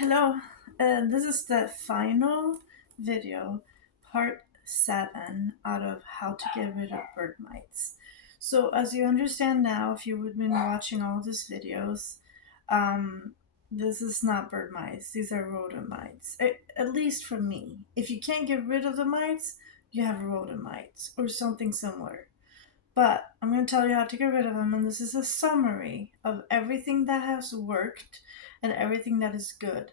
Hello, this is the final video, part 7 out of how to get rid of bird mites. So as you understand now, if you've been watching all these videos, um, this is not bird mites, these are rodent mites, at least for me. If you can't get rid of the mites, you have rodent mites or something similar. But I'm going to tell you how to get rid of them, and this is a summary of everything that has worked and everything that is good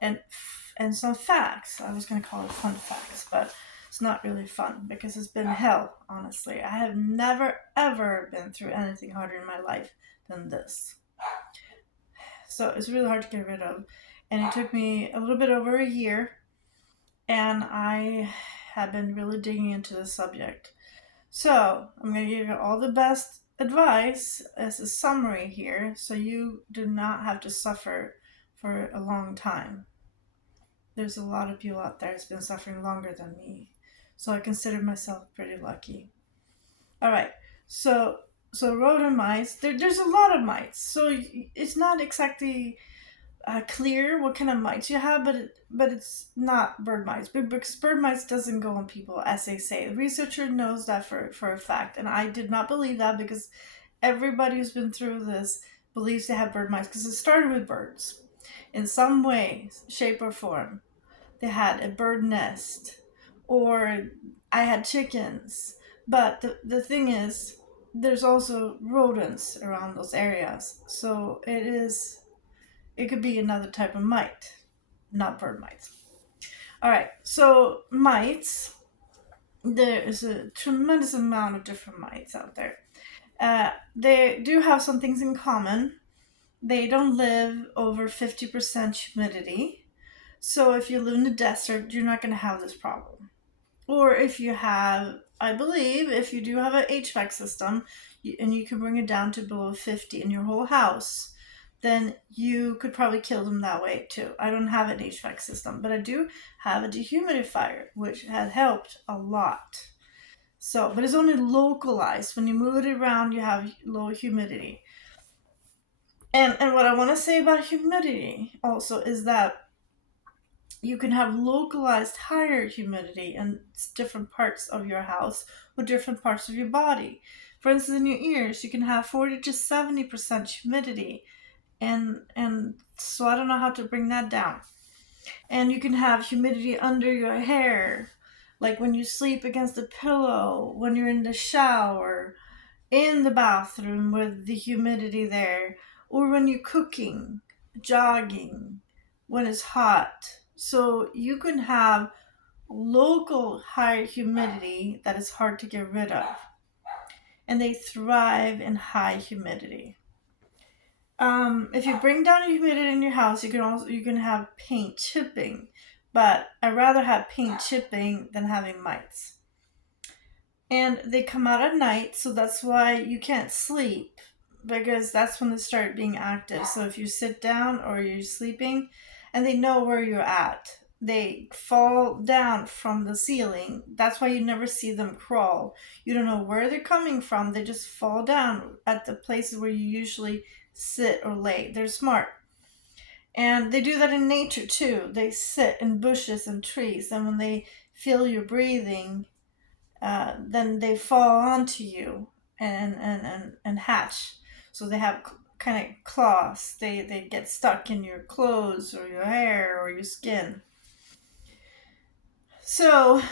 and some facts. I was going to call it fun facts, but it's not really fun because it's been hell, honestly. I have never ever been through anything harder in my life than this. So it's really hard to get rid of. And it took me a little bit over a year, and I have been really digging into the subject. So I'm going to give you all the best advice as a summary here so you do not have to suffer for a long time. There's a lot of people out there that's been suffering longer than me. So I consider myself pretty lucky. All right. So rodent mites, there's a lot of mites. So it's not exactly clear what kind of mites you have, but it's not bird mites. Because bird mites doesn't go on people, as they say. The researcher knows that for a fact, and I did not believe that because everybody who's been through this believes they have bird mites because it started with birds in some way, shape, or form. They had a bird nest, or I had chickens. But the thing is, there's also rodents around those areas. So it could be another type of mite, not bird mites. All right, so mites, there is a tremendous amount of different mites out there. They do have some things in common. They don't live over 50% humidity. So if you live in the desert, you're not going to have this problem. Or if you have, I believe, if you do have an HVAC system and you can bring it down to below 50 in your whole house, then you could probably kill them that way too. I don't have an HVAC system, but I do have a dehumidifier, which has helped a lot. So, but it's only localized. When you move it around, you have low humidity. And what I want to say about humidity also is that you can have localized higher humidity in different parts of your house or different parts of your body. For instance, in your ears, you can have 40 to 70% humidity, and so I don't know how to bring that down. And you can have humidity under your hair, like when you sleep against a pillow, when you're in the shower, in the bathroom with the humidity there, or when you're cooking, jogging, when it's hot. So you can have local high humidity that is hard to get rid of, and they thrive in high humidity. If you bring down humidity in your house, you can have paint chipping, but I'd rather have paint chipping than having mites. And they come out at night, so that's why you can't sleep because that's when they start being active. So if you sit down or you're sleeping, and they know where you're at, they fall down from the ceiling. That's why you never see them crawl. You don't know where they're coming from. They just fall down at the places where you usually sit or lay. They're smart. And they do that in nature too. They sit in bushes and trees, and when they feel you breathing, then they fall onto you and hatch. So they have kind of claws. They get stuck in your clothes or your hair or your skin. So,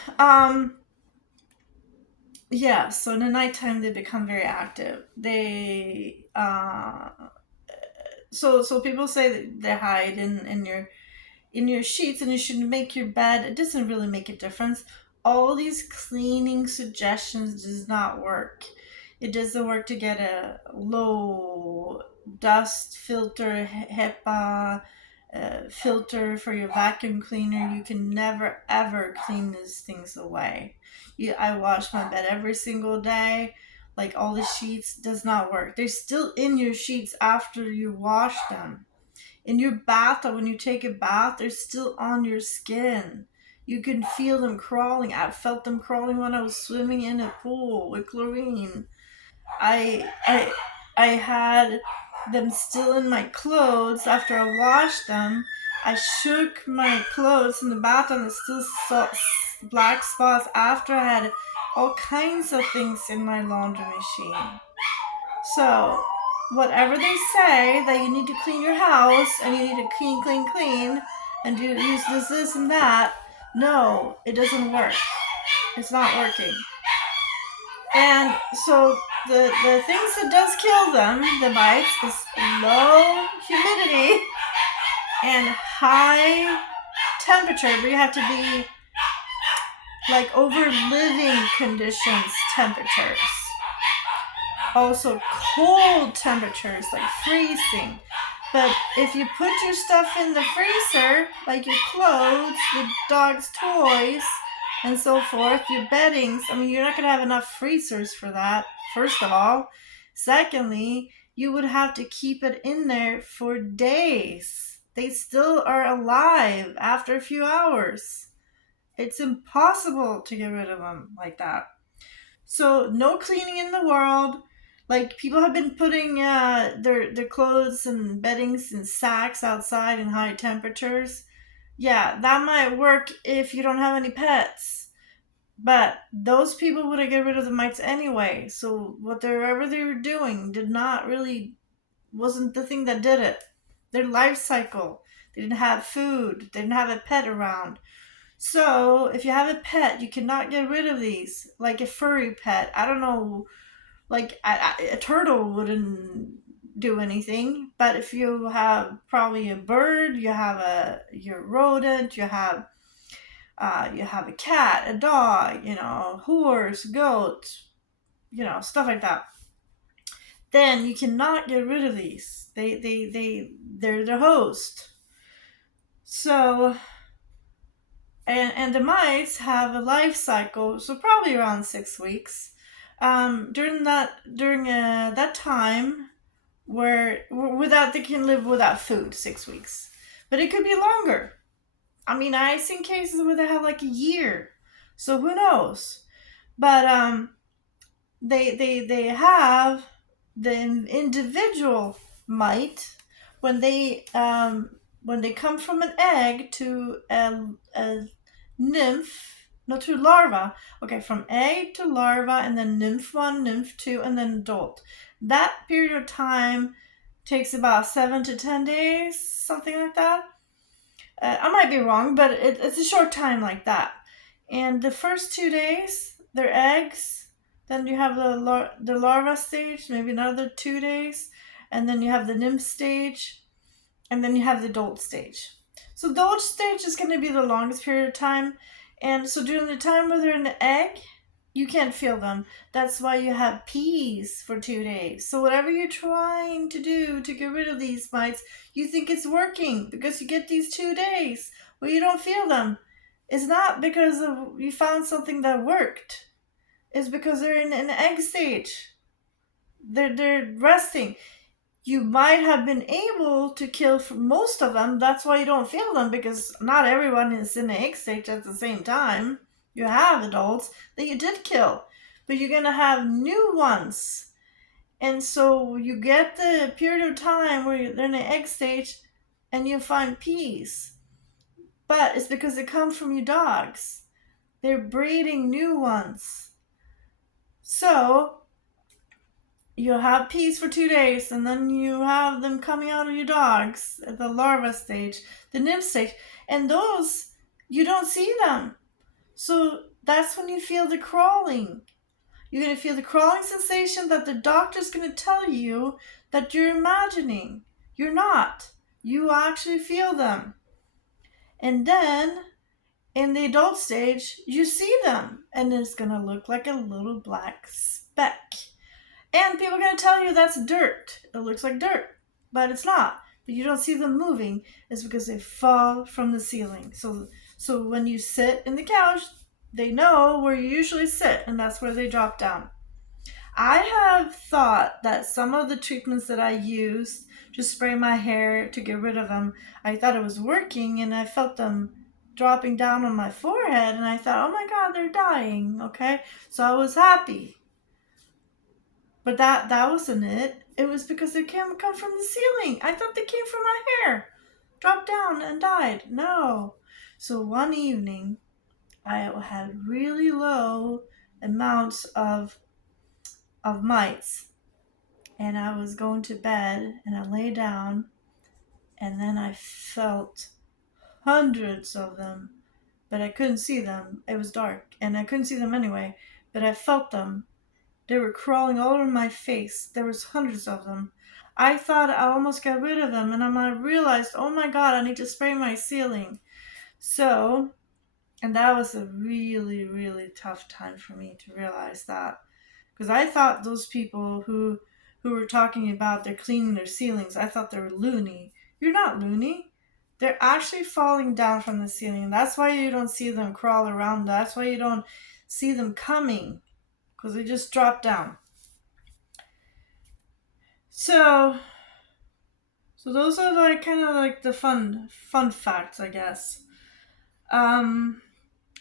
yeah, so in the nighttime they become very active. So people say that they hide in your sheets, and you should make your bed. It doesn't really make a difference. All these cleaning suggestions does not work. It doesn't work to get a low dust filter, HEPA filter for your vacuum cleaner. You can never ever clean these things away. I wash my bed every single day. Like all the sheets does not work. They're still in your sheets after you wash them. In your bath, or when you take a bath, they're still on your skin. You can feel them crawling. I felt them crawling when I was swimming in a pool with chlorine. I I I had them still in my clothes after I washed them. I shook my clothes in the bathroom and still saw black spots after I had all kinds of things in my laundry machine. So, whatever they say that you need to clean your house and you need to clean, and do use this, and that, no, it doesn't work. It's not working. And so the things that does kill them, the mites, is low humidity and high temperature, but you have to be like over living conditions temperatures. Also cold temperatures, like freezing. But if you put your stuff in the freezer, like your clothes, the dog's toys, and so forth, your beddings, I mean, you're not going to have enough freezers for that, first of all. Secondly, you would have to keep it in there for days. They still are alive after a few hours. It's impossible to get rid of them like that. So no cleaning in the world. Like people have been putting their clothes and beddings in sacks outside in high temperatures. Yeah, that might work if you don't have any pets. But those people would have get rid of the mites anyway. So whatever they were doing did not really wasn't the thing that did it. Their life cycle. They didn't have food. They didn't have a pet around. So, if you have a pet, you cannot get rid of these. Like a furry pet. I don't know, like a turtle wouldn't do anything. But if you have probably a bird, you have your rodent, you have a cat, a dog, horse, goat, stuff like that. Then you cannot get rid of these. They're the host. So and the mice have a life cycle, so probably around 6 weeks. During that time, where without they can live without food 6 weeks, but it could be longer. I mean, I've seen cases where they have like a year, so who knows? But they have the individual mite when they come from an egg to a nymph, no, to larva. Okay, from egg to larva, and then nymph 1, nymph 2, and then adult. That period of time takes about 7 to 10 days, something like that. I might be wrong, but it's a short time like that. And the first 2 days, they're eggs. Then you have the larva stage, maybe another 2 days, and then you have the nymph stage, and then you have the adult stage. So the adult stage is going to be the longest period of time, and so during the time where they're in the egg, you can't feel them. That's why you have peas for 2 days. So whatever you're trying to do to get rid of these mites, you think it's working because you get these 2 days where you don't feel them. It's not because you found something that worked. It's because they're in an egg stage. They're resting. You might have been able to kill most of them. That's why you don't feel them, because not everyone is in the egg stage at the same time. You have adults that you did kill, but you're going to have new ones. And so you get the period of time where they're in the egg stage and you find peace. But it's because they come from your dogs. They're breeding new ones. So you have peas for 2 days, and then you have them coming out of your dogs at the larva stage, the nymph stage, and those, you don't see them. So that's when you feel the crawling. You're going to feel the crawling sensation that the doctor's going to tell you that you're imagining. You're not. You actually feel them. And then in the adult stage, you see them, and it's going to look like a little black speck. And people are going to tell you that's dirt. It looks like dirt, but it's not. But you don't see them moving. It's because they fall from the ceiling. So when you sit in the couch, they know where you usually sit, and that's where they drop down. I have thought that some of the treatments that I used to spray my hair to get rid of them, I thought it was working, and I felt them dropping down on my forehead, and I thought, oh my God, they're dying, okay? So I was happy. But that wasn't it. It was because they come from the ceiling. I thought they came from my hair. dropped down and died. No. So one evening, I had really low amounts of mites, and I was going to bed, and I lay down, and then I felt hundreds of them, but I couldn't see them. It was dark, and I couldn't see them anyway, but I felt them. They were crawling all over my face. There was hundreds of them. I thought I almost got rid of them, and then I realized, oh my god, I need to spray my ceiling. So, and that was a really, really tough time for me to realize that. Because I thought those people who were talking about they're cleaning their ceilings, I thought they were loony. You're not loony. They're actually falling down from the ceiling. That's why you don't see them crawl around. That's why you don't see them coming. Because they just drop down. So those are like kind of like the fun facts, I guess.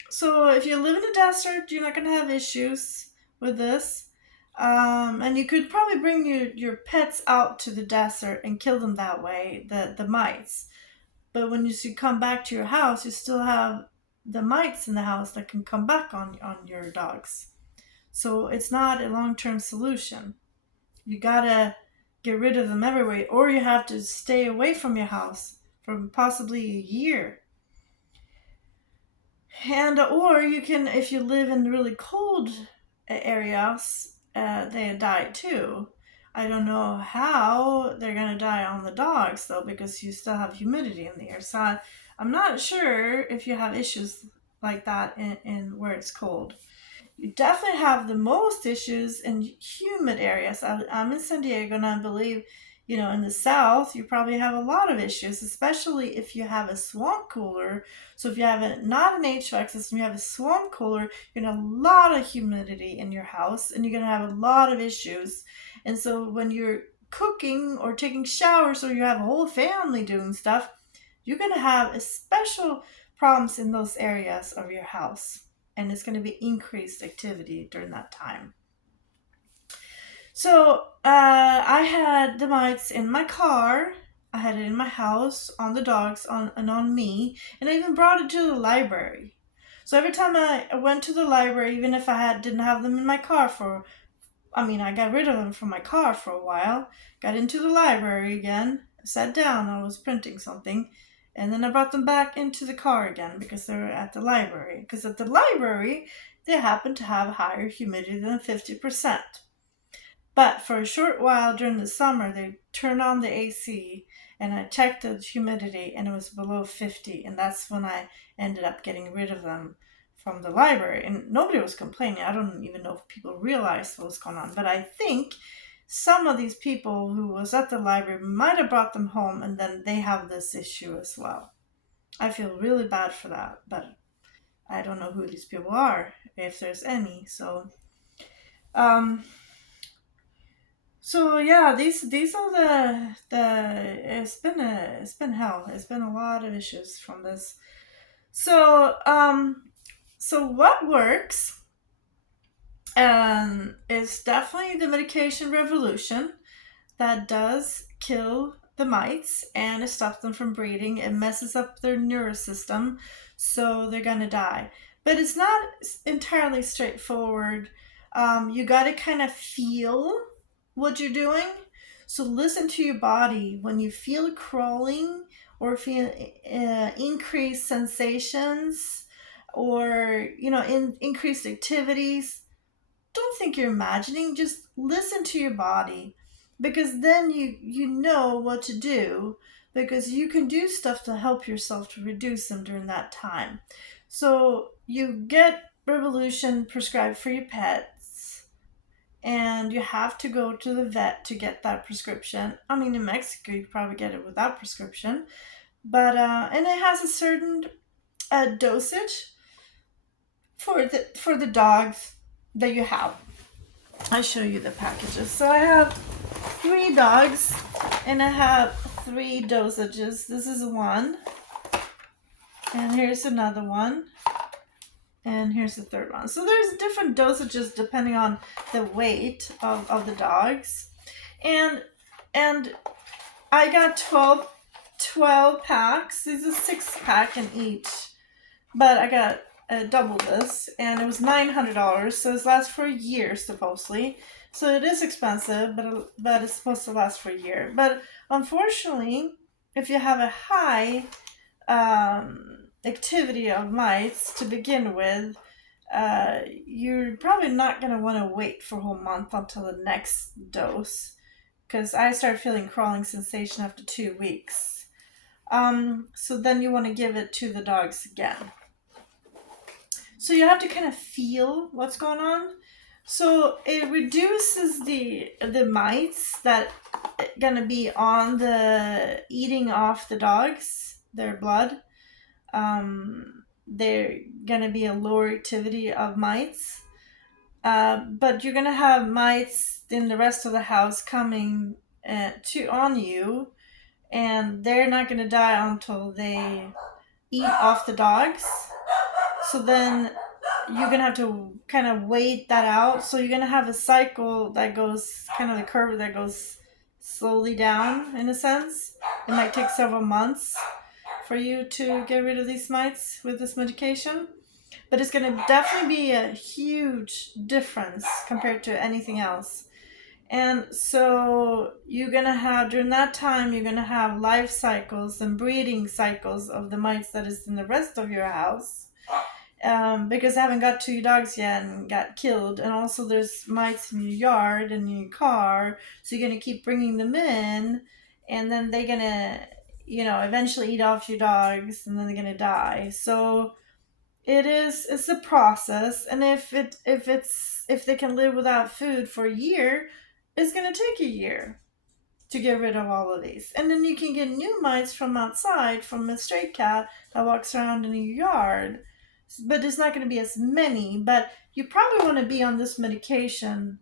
So if you live in a desert, you're not gonna have issues with this. And you could probably bring your pets out to the desert and kill them that way, the mites. But when you come back to your house, you still have the mites in the house that can come back on your dogs. So it's not a long-term solution. You gotta get rid of them everywhere, or you have to stay away from your house for possibly a year. And or you can, if you live in really cold areas, they die too. I don't know how they're gonna die on the dogs though, because you still have humidity in the air. So I'm not sure if you have issues like that in where it's cold. You definitely have the most issues in humid areas. I'm in San Diego, and I believe, in the south, you probably have a lot of issues, especially if you have a swamp cooler. So if you have not an HVAC system, you have a swamp cooler, you're going to have a lot of humidity in your house, and you're going to have a lot of issues. And so when you're cooking or taking showers, or you have a whole family doing stuff, you're going to have special problems in those areas of your house. And it's going to be increased activity during that time. So I had the mites in my car. I had it in my house, on the dogs, and on me. And I even brought it to the library. So every time I went to the library, even if I didn't have them in my car I got rid of them from my car for a while, got into the library again, sat down, I was printing something, and then I brought them back into the car again because they were at the library. Because at the library, they happen to have higher humidity than 50%. But for a short while during the summer, they turned on the AC, and I checked the humidity, and it was below 50. And that's when I ended up getting rid of them from the library. And nobody was complaining. I don't even know if people realized what was going on. But I think some of these people who was at the library might have brought them home, and then they have this issue as well. I feel really bad for that, but I don't know who these people are, if there's any. So yeah, these are it's been hell. It's been a lot of issues from this. So what works? It's definitely the medication revolution that does kill the mites, and it stops them from breeding. It messes up their nervous system, so they're gonna die. But it's not entirely straightforward. You gotta kind of feel what you're doing. So listen to your body when you feel crawling or feel increased sensations, or increased activities. Don't think you're imagining, just listen to your body, because then you know what to do, because you can do stuff to help yourself to reduce them during that time. So you get Revolution prescribed for your pets, and you have to go to the vet to get that prescription. In Mexico you probably get it without prescription, but and it has a certain dosage for the dogs that you have. I'll show you the packages. So I have 3 dogs, and I have 3 dosages. This is one, and here's another one, and here's the third one. So there's different dosages depending on the weight of the dogs, and I got 12 12 packs. There's a 6-pack in each, but I got double this, and it was $900. So it lasts for a year supposedly. So it is expensive, but it's supposed to last for a year. But unfortunately, if you have a high activity of mites to begin with, you're probably not going to want to wait for a whole month until the next dose, because I started feeling crawling sensation after 2 weeks. So then you want to give it to the dogs again. So you have to kind of feel what's going on. So it reduces the mites that gonna be on the eating off the dogs, their blood. They're gonna be a lower activity of mites. But you're gonna have mites in the rest of the house coming on you, and they're not gonna die until they eat off the dogs. So then you're gonna have to kind of wait that out. So you're gonna have a cycle that goes kind of the curve that goes slowly down in a sense. It might take several months for you to get rid of these mites with this medication, but it's gonna definitely be a huge difference compared to anything else. And so you're gonna have, during that time, you're gonna have life cycles and breeding cycles of the mites that is in the rest of your house. Because I haven't got to your dogs yet and got killed, and also there's mites in your yard and in your car, so you're gonna keep bringing them in, and then they're gonna, eventually eat off your dogs, and then they're gonna die. So it's a process, and if they can live without food for a year, it's gonna take a year to get rid of all of these. And then you can get new mites from outside, from a stray cat that walks around in your yard. But there's not going to be as many. But you probably want to be on this medication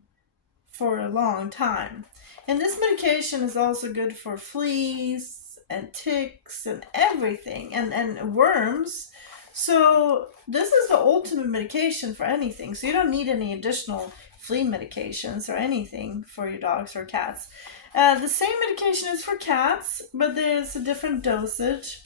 for a long time. And this medication is also good for fleas and ticks and everything, and worms. So this is the ultimate medication for anything. So you don't need any additional flea medications or anything for your dogs or cats. The same medication is for cats, but there's a different dosage.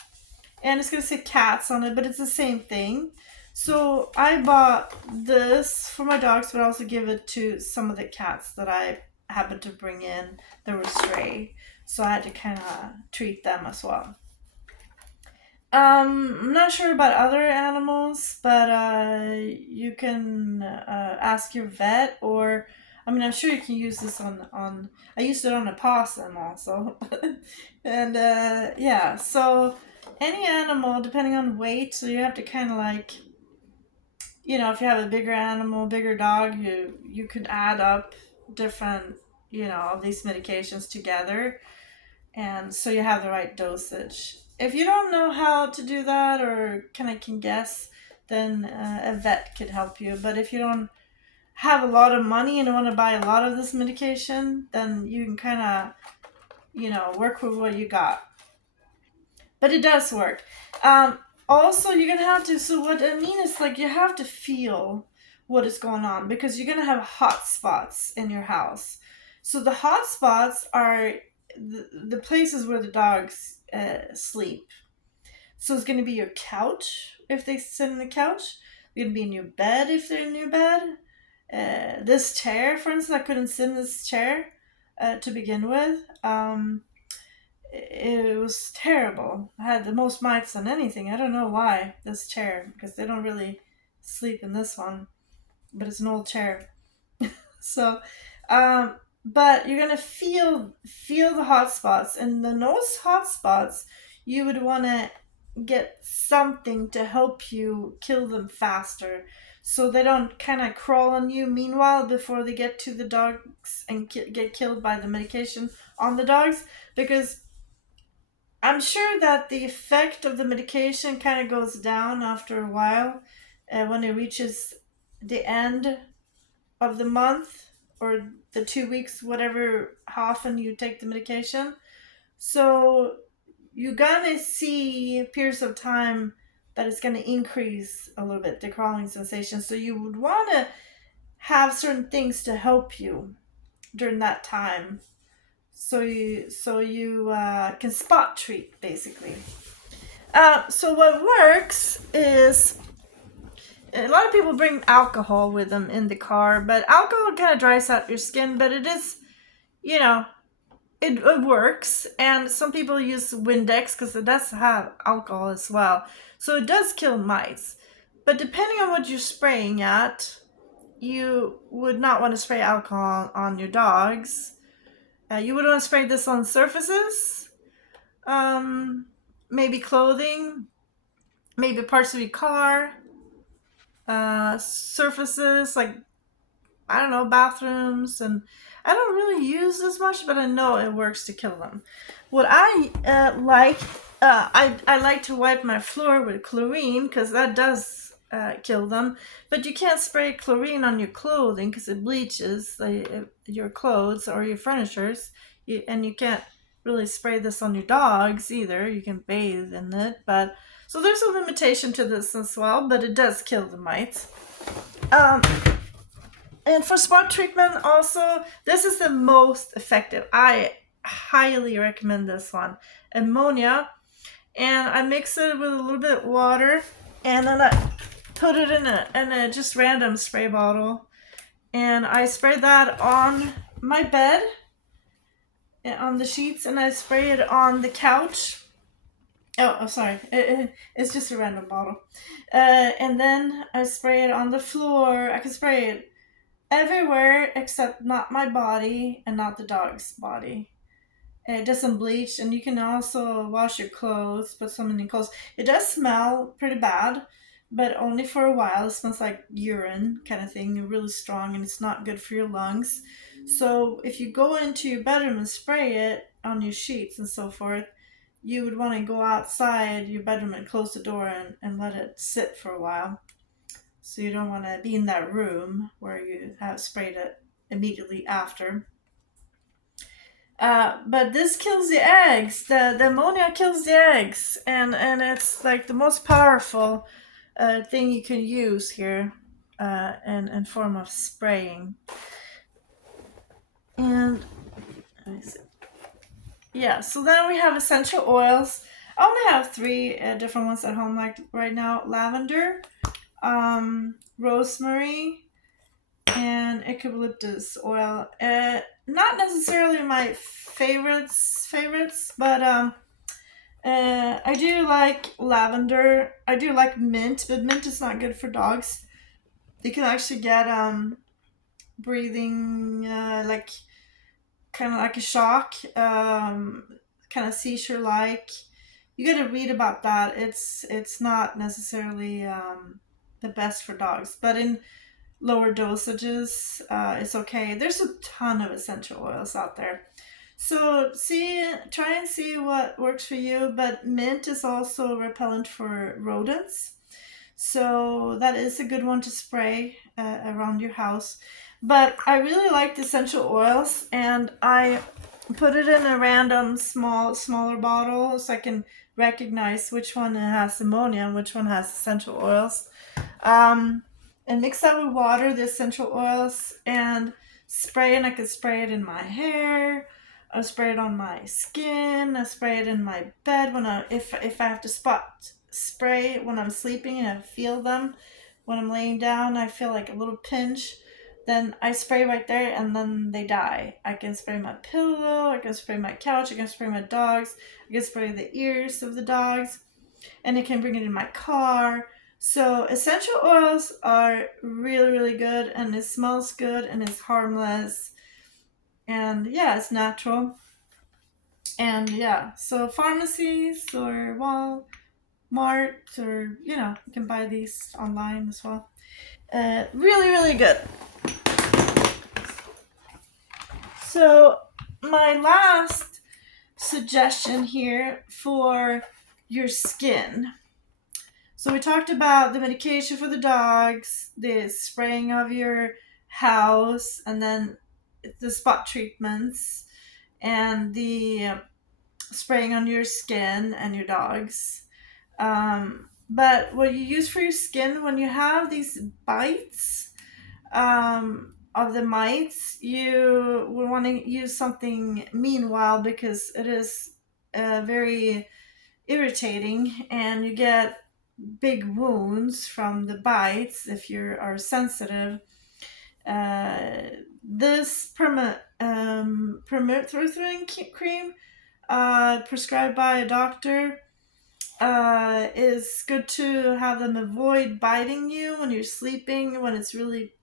And it's going to say cats on it, but it's the same thing. So I bought this for my dogs, but I also give it to some of the cats that I happened to bring in that were stray. So I had to kind of treat them as well. I'm not sure about other animals, but you can ask your vet, or I'm sure you can use this on. I used it on a possum also, and yeah. So any animal, depending on weight, so you have to kind of like, if you have a bigger animal, bigger dog, you could add up different, these medications together, and so you have the right dosage. If you don't know how to do that, or can guess, then a vet could help you. But if you don't have a lot of money and want to buy a lot of this medication, then you can kind of, work with what you got. But it does work. Also, you're going to have to, so what I mean is, like, you have to feel what is going on, because you're going to have hot spots in your house. So the hot spots are the places where the dogs sleep. So it's going to be your couch if they sit in the couch. It's going to be in your bed if they're in your bed. This chair, for instance, I couldn't sit in this chair to begin with. It was terrible. I had the most mites than anything. I don't know why, this chair, because they don't really sleep in this one, but it's an old chair. So, but you're gonna feel the hot spots, and in those hot spots, you would want to get something to help you kill them faster, so they don't kind of crawl on you meanwhile before they get to the dogs and get killed by the medication on the dogs. Because I'm sure that the effect of the medication kind of goes down after a while when it reaches the end of the month or the 2 weeks, whatever, how often you take the medication. So you're gonna see periods of time that it's gonna increase a little bit, the crawling sensation. So you would want to have certain things to help you during that time. so you can spot treat basically. So what works is a lot of people bring alcohol with them in the car, but alcohol kind of dries out your skin, but it is, you know, it works. And some people use Windex because it does have alcohol as well. So it does kill mites. But depending on what you're spraying at, you would not want to spray alcohol on your dogs. You would want to spray this on surfaces, um, maybe clothing, maybe parts of your car, surfaces like, I don't know, bathrooms. And I don't really use this much, but I know it works to kill them. What I I like to wipe my floor with chlorine because that does kill them. But you can't spray chlorine on your clothing because it bleaches your clothes or your furnitures. And you can't really spray this on your dogs either. You can bathe in it, but so there's a limitation to this as well. But it does kill the mites. Um, and for spot treatment, also, this is the most effective. I highly recommend this one. Ammonia, and I mix it with a little bit of water, and then I put it in a just random spray bottle, and I spray that on my bed, on the sheets, and I spray it on the couch. Oh, sorry, it's just a random bottle. And then I spray it on the floor. I can spray it everywhere except not my body and not the dog's body. It doesn't bleach, and you can also wash your clothes, put some in your clothes. It does smell pretty bad, but only for a while. It smells like urine kind of thing, really strong, and it's not good for your lungs. So if you go into your bedroom and spray it on your sheets and so forth, you would want to go outside your bedroom and close the door and let it sit for a while. So you don't want to be in that room where you have sprayed it immediately after. But this kills the eggs. The ammonia kills the eggs, and it's like the most powerful thing you can use here in form of spraying. And let me see. Yeah, so then we have essential oils. I only have three different ones at home, like right now: lavender, rosemary, and eucalyptus oil. Not necessarily my favorites, but I do like lavender. I do like mint, but mint is not good for dogs. You can actually get breathing like kind of like a shock, kind of seizure like. You got to read about that. It's not necessarily the best for dogs, but in lower dosages, it's okay. There's a ton of essential oils out there. So try and see what works for you. But mint is also repellent for rodents. So that is a good one to spray around your house. But I really like the essential oils, and I put it in a random smaller bottle so I can recognize which one has ammonia and which one has essential oils. Um, and mix that with water, the essential oils, and spray. And I can spray it in my hair. I spray it on my skin. I spray it in my bed when if I have to spot spray when I'm sleeping and I feel them. When I'm laying down, I feel like a little pinch. Then I spray right there, and then they die. I can spray my pillow. I can spray my couch. I can spray my dogs. I can spray the ears of the dogs, and I can bring it in my car. So essential oils are really, really good, and it smells good, and it's harmless, and yeah, it's natural. And yeah, so pharmacies or Walmart, or you can buy these online as well. Really, really good. So my last suggestion here for your skin. So we talked about the medication for the dogs, the spraying of your house, and then the spot treatments, and the spraying on your skin and your dogs. But what you use for your skin when you have these bites, of the mites, you would want to use something meanwhile, because it is very irritating, and you get big wounds from the bites if you are sensitive. Uh, this permethrin cream, prescribed by a doctor, is good to have them avoid biting you when you're sleeping, when it's really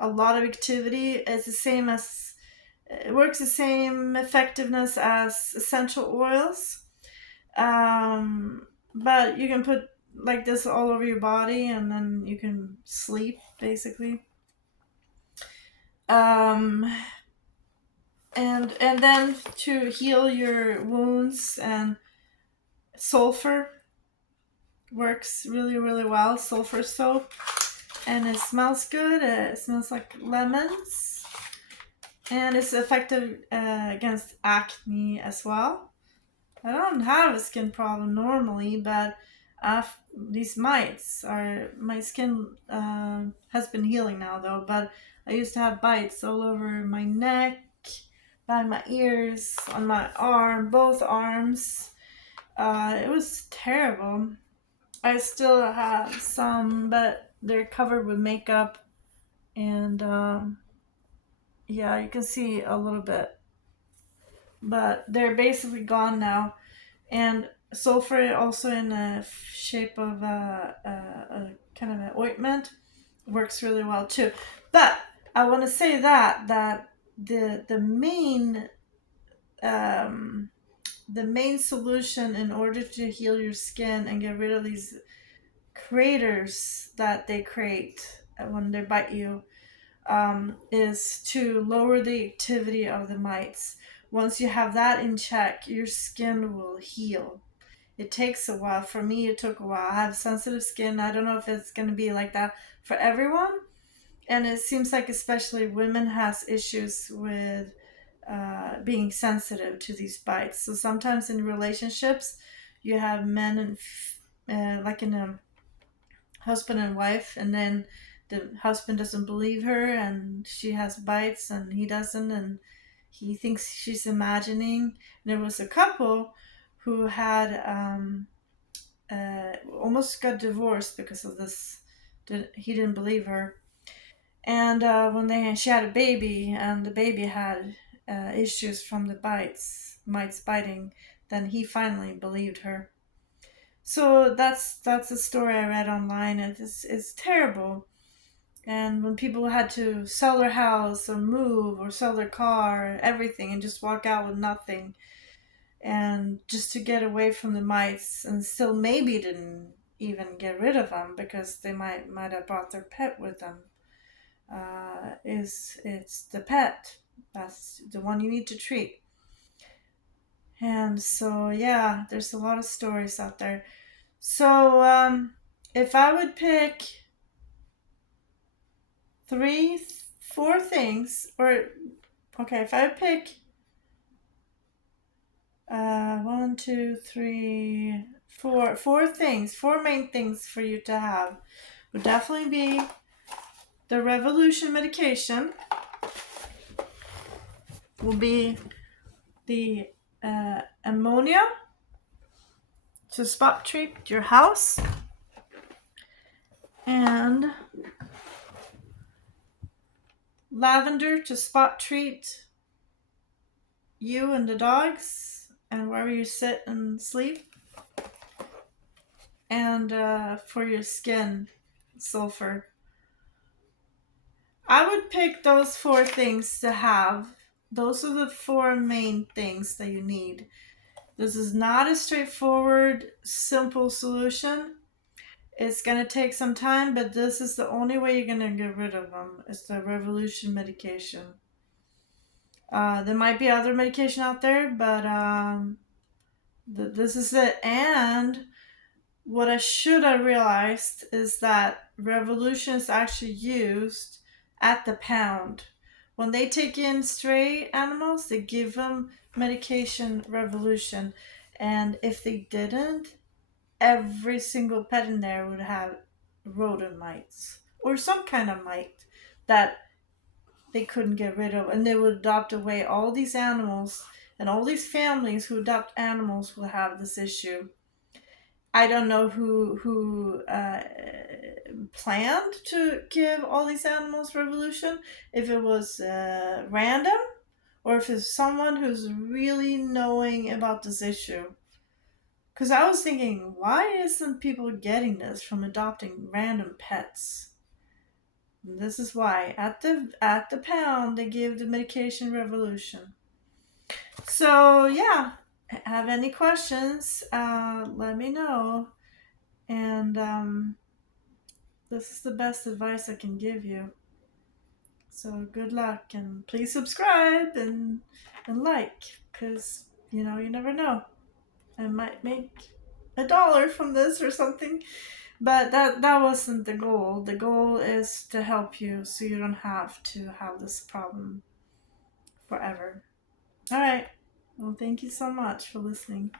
a lot of activity. It's the same as it works the same effectiveness as essential oils. But you can put like this all over your body, and then you can sleep basically. Um, and then to heal your wounds, and sulfur works really well. Sulfur soap, and it smells good. It smells like lemons, and it's effective against acne as well. I don't have a skin problem normally, but these mites are my skin has been healing now though. But I used to have bites all over my neck, by my ears, on my arm, both arms. It was terrible. I still have some, but they're covered with makeup, and yeah, you can see a little bit, but they're basically gone now. And sulfur, also in the shape of a kind of an ointment, works really well too. But I want to say that um, the main solution in order to heal your skin and get rid of these craters that they create when they bite you, is to lower the activity of the mites. Once you have that in check, your skin will heal. It takes a while. For me, it took a while. I have sensitive skin. I don't know if it's going to be like that for everyone. And it seems like especially women has issues with being sensitive to these bites. So sometimes in relationships, you have men and like in a husband and wife, and then the husband doesn't believe her, and she has bites, and he doesn't, and he thinks she's imagining. And there was a couple who had almost got divorced because of this. He didn't believe her, and when she had a baby, and the baby had issues from the mites biting, then he finally believed her. So that's a story I read online, and it's terrible. And when people had to sell their house or move or sell their car, everything, and just walk out with nothing, and just to get away from the mice, and still maybe didn't even get rid of them because they might have brought their pet with them. Is It's the pet that's the one you need to treat. And so yeah, there's a lot of stories out there. So if I would pick three, four things, or okay, if I would pick one, two, three, four things, four main things for you to have, would definitely be the Revolution medication, will be the ammonia to spot treat your house, and lavender to spot treat you and the dogs and wherever you sit and sleep, and for your skin, sulfur. I would pick those four things to have. Those are the four main things that you need. This is not a straightforward, simple solution. It's going to take some time, but this is the only way you're going to get rid of them. It's the Revolution medication. There might be other medication out there, but this is it. And what I should have realized is that Revolution is actually used at the pound. When they take in stray animals, they give them medication Revolution. And if they didn't, every single pet in there would have rodent mites or some kind of mite that they couldn't get rid of, and they would adopt away all these animals, and all these families who adopt animals will have this issue. I don't know who planned to give all these animals revolution, if it was random, or if it's someone who's really knowing about this issue. Because I was thinking, why isn't people getting this from adopting random pets? And this is why at the pound they give the medication revolution. So yeah, have any questions? Let me know. And this is the best advice I can give you. So good luck, and please subscribe and like, because you never know. I might make $1 from this or something. But that wasn't the goal. The goal is to help you so you don't have to have this problem forever. All right. Well, thank you so much for listening.